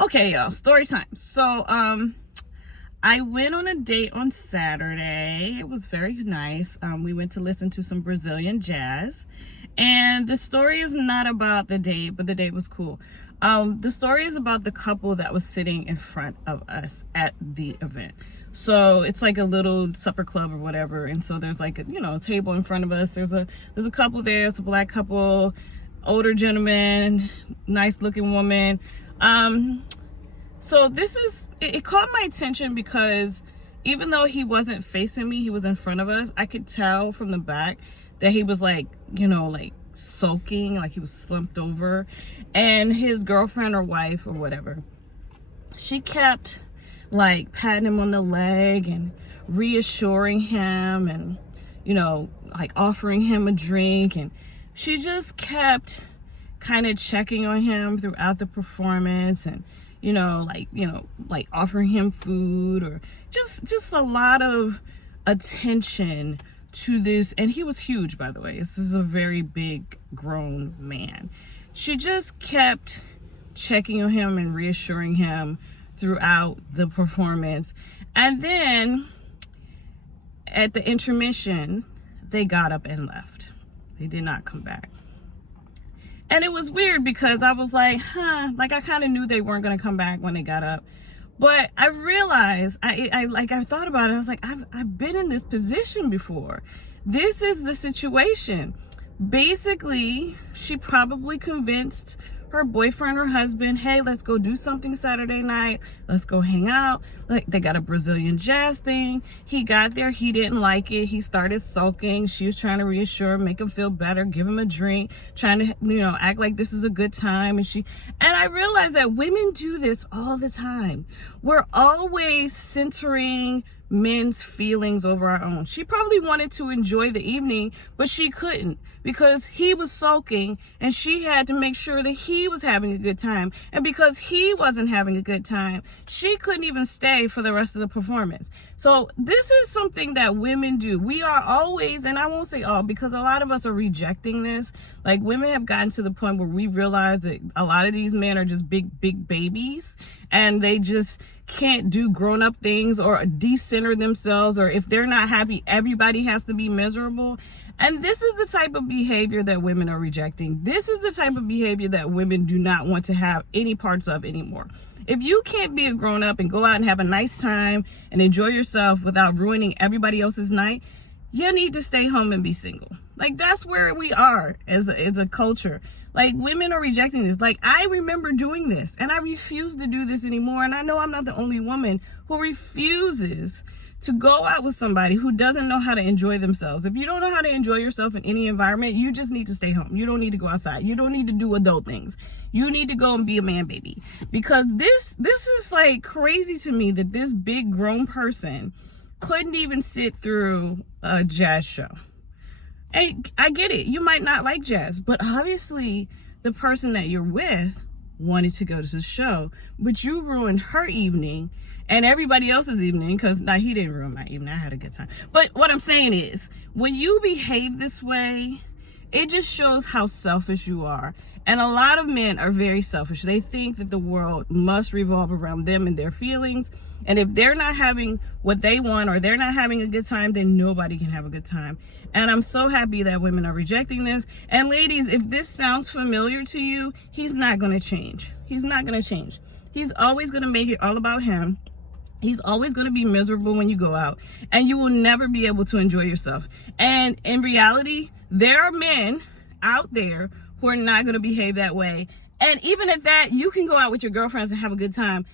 Okay, y'all, story time. So, I went on a date on Saturday. It was very nice. We went to listen to some Brazilian jazz. And the story is not about the date, but the date was cool. The story is about the couple that was sitting in front of us at the event. So it's like a little supper club or whatever. And so there's like a table in front of us. There's a couple there. It's a black couple, older gentleman, nice looking woman. So it caught my attention because even though he wasn't facing me, he was in front of us. I could tell from the back that he was like sulking, like he was slumped over. And his girlfriend or wife or whatever, she kept like patting him on the leg and reassuring him and, like offering him a drink. And she just kept kind of checking on him throughout the performance and, like offering him food or just a lot of attention to this. And he was huge, by the way. This is a very big grown man. She just kept checking on him and reassuring him throughout the performance. And then at the intermission, they got up and left. They did not come back. And it was weird because I was like, like I kind of knew they weren't going to come back when they got up. But I realized, I thought about it. I was like, I've been in this position before. This is the situation. Basically, she probably convinced her boyfriend or husband, hey, let's go do something Saturday night. Let's go hang out. Like, they got a Brazilian jazz thing. He got there. He didn't like it. He started sulking. She was trying to reassure him, make him feel better, give him a drink, trying to, act like this is a good time. And I realized that women do this all the time. We're always centering men's feelings over our own. She probably wanted to enjoy the evening, but she couldn't because he was sulking and she had to make sure that he was having a good time. And because he wasn't having a good time, she couldn't even stay for the rest of the performance. So this is something that women do. We are always, and I won't say all because a lot of us are rejecting this. Like, women have gotten to the point where we realize that a lot of these men are just big babies and they just can't do grown-up things or decenter themselves, or if they're not happy, everybody has to be miserable. And this is the type of behavior that women are rejecting. This is the type of behavior that women do not want to have any parts of anymore. If you can't be a grown-up and go out and have a nice time and enjoy yourself without ruining everybody else's night, you need to stay home and be single. Like, that's where we are as a culture. Like, women are rejecting this. Like, I remember doing this and I refuse to do this anymore. And I know I'm not the only woman who refuses to go out with somebody who doesn't know how to enjoy themselves. If you don't know how to enjoy yourself in any environment, you just need to stay home. You don't need to go outside. You don't need to do adult things. You need to go and be a man baby. Because this is like crazy to me that this big grown person couldn't even sit through a jazz show. And I get it. You might not like jazz, but obviously the person that you're with wanted to go to the show, but you ruined her evening and everybody else's evening because he didn't ruin my evening. I had a good time. But what I'm saying is, when you behave this way, it just shows how selfish you are. And a lot of men are very selfish. They think that the world must revolve around them and their feelings. And if they're not having what they want or they're not having a good time, then nobody can have a good time. And I'm so happy that women are rejecting this. And ladies, if this sounds familiar to you, he's not going to change. He's not going to change. He's always going to make it all about him. He's always going to be miserable when you go out, and you will never be able to enjoy yourself. And in reality, there are men out there who are not going to behave that way. And even at that, you can go out with your girlfriends and have a good time.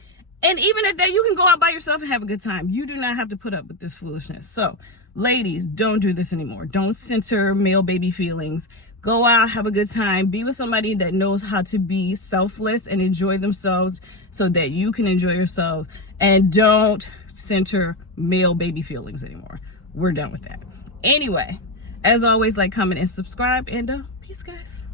And even at that, you can go out by yourself and have a good time. You do not have to put up with this foolishness. So, ladies, don't do this anymore. Don't center male baby feelings. Go out, have a good time, be with somebody that knows how to be selfless and enjoy themselves so that you can enjoy yourself, and don't center male baby feelings anymore. We're done with that. Anyway, as always, like, comment, and subscribe, and peace, guys.